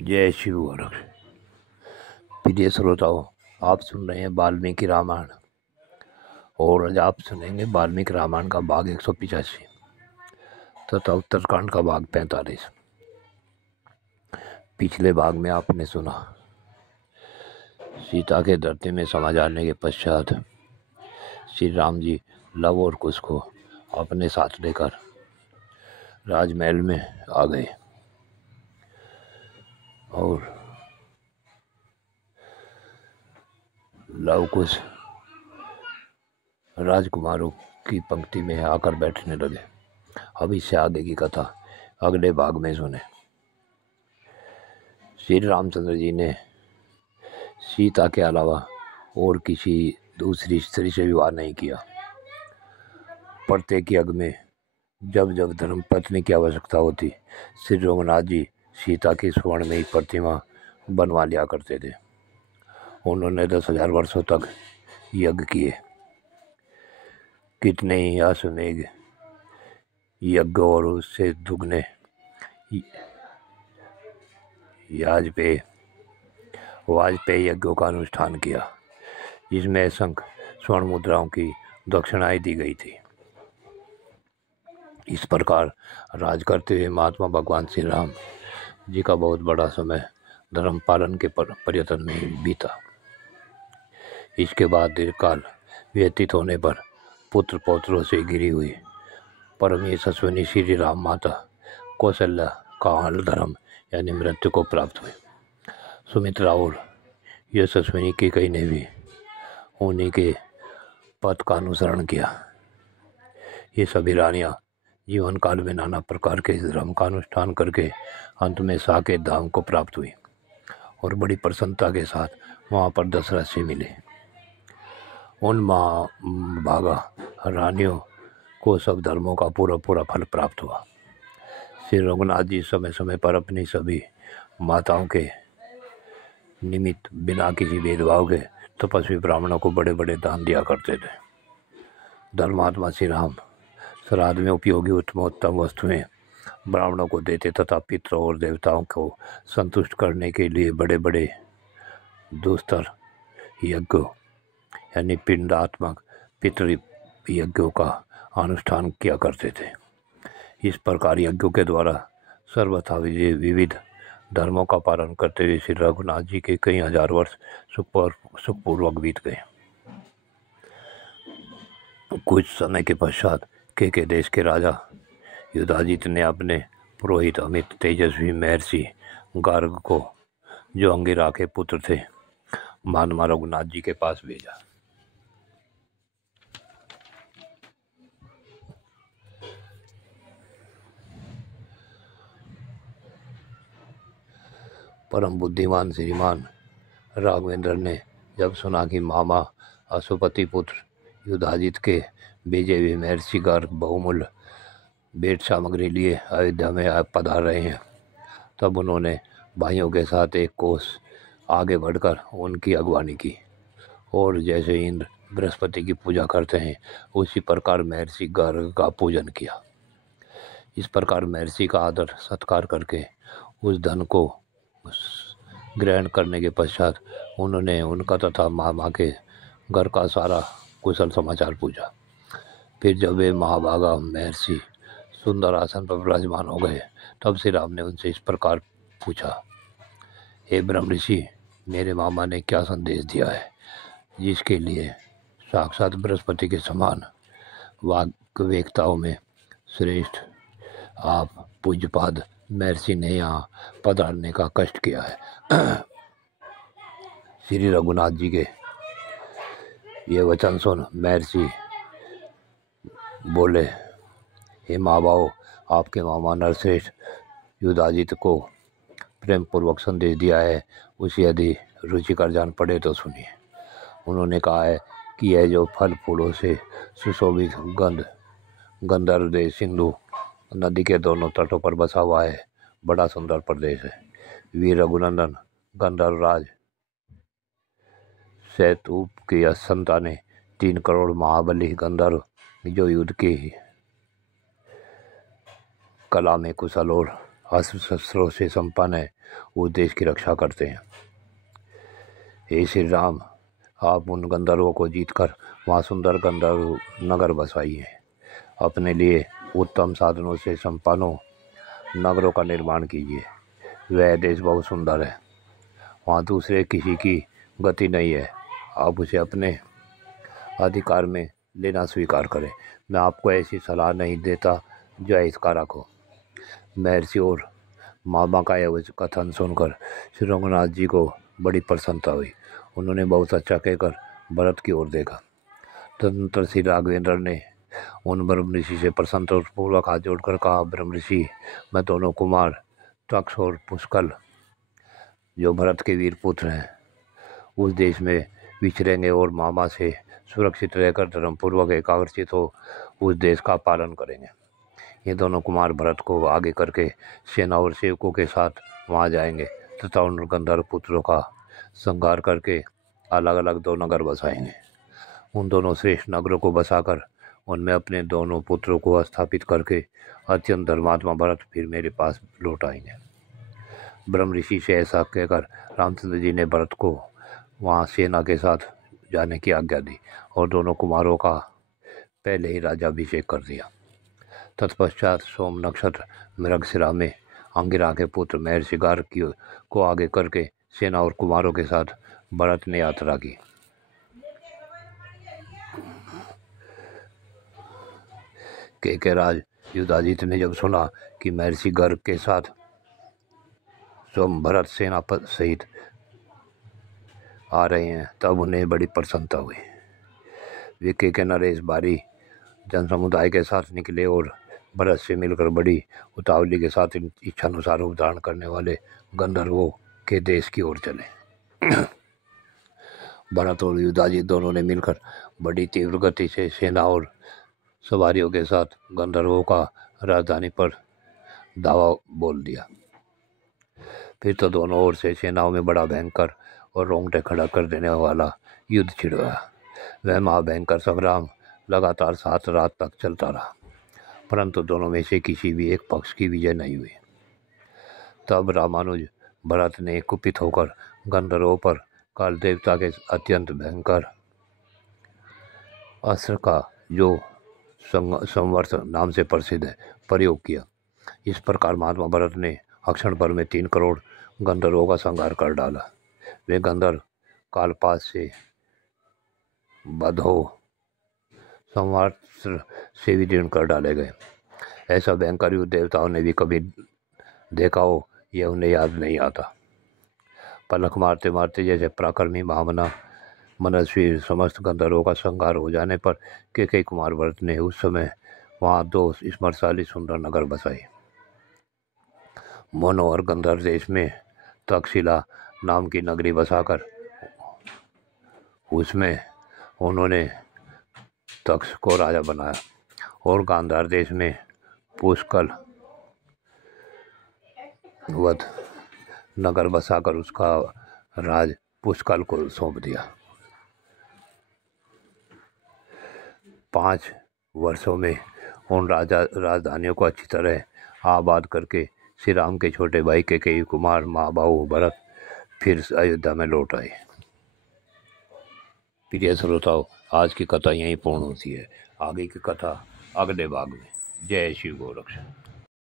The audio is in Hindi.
जय शिव गोरख। प्रिय श्रोताओं, आप सुन रहे हैं वाल्मीकि रामायण और आज आप सुनेंगे वाल्मीकि रामायण का भाग 185 तथा उत्तरकांड का भाग 45। पिछले भाग में आपने सुना सीता के धरती में समा जाने के पश्चात श्री राम जी लव और कुश को अपने साथ लेकर राजमहल में आ गए और लव कुश राजकुमारों की पंक्ति में आकर बैठने लगे। अब इससे आगे की कथा अगले भाग में सुने। श्री रामचंद्र जी ने सीता के अलावा और किसी दूसरी स्त्री से विवाह नहीं किया। प्रत्येक यज्ञ में जब जब धर्म पत्नी की आवश्यकता होती, श्री रघुनाथ जी सीता की स्वर्ण में ही प्रतिमा बनवा लिया करते थे। उन्होंने 10,000 वर्षों तक यज्ञ किए। कितने ही अश्वमेघ यज्ञ और उससे दुगने वाजपेयी यज्ञों का अनुष्ठान किया, जिसमें असंख्य स्वर्ण मुद्राओं की दक्षिणाएं दी गई थी। इस प्रकार राज करते हुए महात्मा भगवान श्री राम जी का बहुत बड़ा समय धर्म पालन के प्रयत्न में बीता। इसके बाद दीर्घकाल व्यतीत होने पर पुत्र पौत्रों से घिरी हुई परम यशस्विनी श्री राम माता कौशल्या काल धर्म यानी मृत्यु को प्राप्त हुई। सुमित्रा और यशस्विनी की कई ने भी उन्हीं के पथ का अनुसरण किया। ये सभी रानियां जीवन काल में नाना प्रकार के धर्म का अनुष्ठान करके अंत में साकेत धाम को प्राप्त हुई और बड़ी प्रसन्नता के साथ वहाँ पर दशरथ से मिले। उन महाभागा रानियों को सब धर्मों का पूरा फल प्राप्त हुआ। श्री रघुनाथ जी समय समय पर अपनी सभी माताओं के निमित्त बिना किसी भेदभाव के तपस्वी ब्राह्मणों को बड़े बड़े दान दिया करते थे। धर्मात्मा श्री राम श्राद्ध में उपयोगी उत्तम वस्तुएं ब्राह्मणों को देते तथा पितरों और देवताओं को संतुष्ट करने के लिए बड़े बड़े दुस्तर यज्ञों यानी पिंडात्मक पितृ यज्ञों का अनुष्ठान किया करते थे। इस प्रकार यज्ञों के द्वारा सर्वथा विविध धर्मों का पालन करते हुए श्री रघुनाथ जी के कई हजार वर्ष सुखपूर्वक बीत गए। कुछ समय के पश्चात के देश के राजा युधाजित ने अपने पुरोहित अमित तेजस्वी महर्षि गार्ग को, जो अंगिरा के पुत्र थे, महात्मा रघुनाथ जी के पास भेजा। परम बुद्धिमान श्रीमान राघवेंद्र ने जब सुना कि मामा अशुपति पुत्र युधाजित के भेजे हुए महर्षि गार्ग बहुमूल्य भेंट सामग्री लिए अयोध्या में पधार रहे हैं, तब उन्होंने भाइयों के साथ एक कोस आगे बढ़कर उनकी अगवानी की और जैसे इंद्र बृहस्पति की पूजा करते हैं उसी प्रकार महर्षि गार्ग का पूजन किया। इस प्रकार महर्षि का आदर सत्कार करके उस धन को ग्रहण करने के पश्चात उन्होंने उनका तथा मामा के घर का सारा कुशल समाचार पूछा। फिर जब वे महाभागा महर्षि सुंदर आसन पर विराजमान हो गए, तब श्री राम ने उनसे इस प्रकार पूछा, हे ब्रह्म ऋषि, मेरे मामा ने क्या संदेश दिया है जिसके लिए साक्षात बृहस्पति के समान वाग्वेकताओं में श्रेष्ठ आप पूज्यपाद महर्षि ने यहाँ पधारने का कष्ट किया है। श्री रघुनाथ जी के ये वचन सुन महर्षि बोले, हे महाभाव, आपके मामा नरश्रेष्ठ युधाजित को प्रेम पूर्वक संदेश दिया है, उसे यदि रुचिकर जान पड़े तो सुनिए। उन्होंने कहा है कि यह जो फल फूलों से सुशोभित गंधर्व देश सिंधु नदी के दोनों तटों पर बसा हुआ है, बड़ा सुंदर प्रदेश है। वीर रघुनंदन गंधर्वराज शैतूप की संतानें 3 करोड़ महाबली गंधर्व, जो युद्ध की कला में कुशल और अस्त्र शस्त्रों से संपन्न है, वो देश की रक्षा करते हैं। हे श्री राम, आप उन गंधर्वों को जीतकर वहाँ सुंदर गंधर्व नगर बसाइए। अपने लिए उत्तम साधनों से संपन्न नगरों का निर्माण कीजिए। वह देश बहुत सुंदर है, वहाँ दूसरे किसी की गति नहीं है। आप उसे अपने अधिकार में लेना स्वीकार करें। मैं आपको ऐसी सलाह नहीं देता जो अहितकारक हो। महर्षि और मामा का यह कथन सुनकर श्री रघुनाथ जी को बड़ी प्रसन्नता हुई। उन्होंने बहुत अच्छा कहकर भरत की ओर देखा। तदनंतर श्री राघवेंद्र ने उन ब्रह्म ऋषि से प्रसन्नतापूर्वक हाथ जोड़कर कहा, ब्रह्म ऋषि, मैं दोनों कुमार तक्ष और पुष्कल जो भरत के वीर पुत्र हैं उस देश में विचरेंगे और मामा से सुरक्षित रहकर धर्मपूर्वक एकाग्रचित हो उस देश का पालन करेंगे। ये दोनों कुमार भरत को आगे करके सेना और सेवकों के साथ वहाँ जाएंगे तथा उन गंधर्व पुत्रों का संहार करके अलग अलग दो नगर बसाएंगे। उन दोनों श्रेष्ठ नगरों को बसाकर उनमें अपने दोनों पुत्रों को स्थापित करके अत्यंत धर्मात्मा भरत फिर मेरे पास लौट आएंगे। ब्रह्म ऋषि से ऐसा कहकर रामचंद्र जी ने भरत को वहाँ सेना के साथ जाने की आज्ञा दी और दोनों कुमारों का पहले ही राज्याभिषेक कर दिया। तत्पश्चात सोम नक्षत्र मृगशिरा में अंगिरा के पुत्र महर्षि गार्गी को आगे करके सेना और कुमारों के साथ भरत ने यात्रा की। केकैराज युधाजित ने जब सुना कि महर्षि गर्ग के साथ सोम भरत सेना सहित आ रहे हैं तब उन्हें बड़ी प्रसन्नता हुई। वे केकय नरेश भारी जनसमुदाय के साथ निकले और भरत से मिलकर बड़ी उतावली के साथ इच्छानुसार रूप धारण करने वाले गंधर्वों के देश की ओर चले। भरत और युधाजित दोनों ने मिलकर बड़ी तीव्र गति से सेना और सवारियों के साथ गंधर्वों का राजधानी पर दावा बोल दिया। फिर तो दोनों ओर से सेनाओं में बड़ा भयंकर और रोंगटे खड़ा कर देने वाला युद्ध छिड़ गया। वह महाभयंकर संग्राम लगातार 7 रात तक चलता रहा, परंतु दोनों में से किसी भी एक पक्ष की विजय नहीं हुई। तब रामानुज भरत ने कुपित होकर गंधर्वों पर काल देवता के अत्यंत भयंकर अस्त्र का, जो संवर्त नाम से प्रसिद्ध है, प्रयोग किया। इस प्रकार महात्मा भरत ने अक्षण भर में 3 करोड़ गंधर्वों का संहार कर डाला। वे गंधर्व कालपास से बद्ध हो संवत्सर से विदीर्ण कर डाले गए। ऐसा भयंकर युद्ध देवताओं ने भी कभी देखा हो यह उन्हें याद नहीं आता। पलक मारते मारते जैसे पराक्रमी महामना मनस्वी समस्त गंधर्वों का संहार हो जाने पर केकई कुमार भरत ने उस समय वहाँ 2 स्मृतिशाली सुंदर नगर बसाए। मनोहर गंधर्व देश में तक्षशिला नाम की नगरी बसाकर उसमें उन्होंने तक्ष को राजा बनाया और गांधार देश में पुष्कल वध नगर बसाकर उसका राज पुष्कल को सौंप दिया। 5 वर्षों में उन राजधानियों को अच्छी तरह आबाद करके श्री राम के छोटे भाई केकई कुमार महाबाहु भरत फिर अयोध्या में लौट आए। प्रिय श्रोताओं, आज की कथा यहीं पूर्ण होती है। आगे की कथा अगले भाग में। जय श्री गोरक्षण।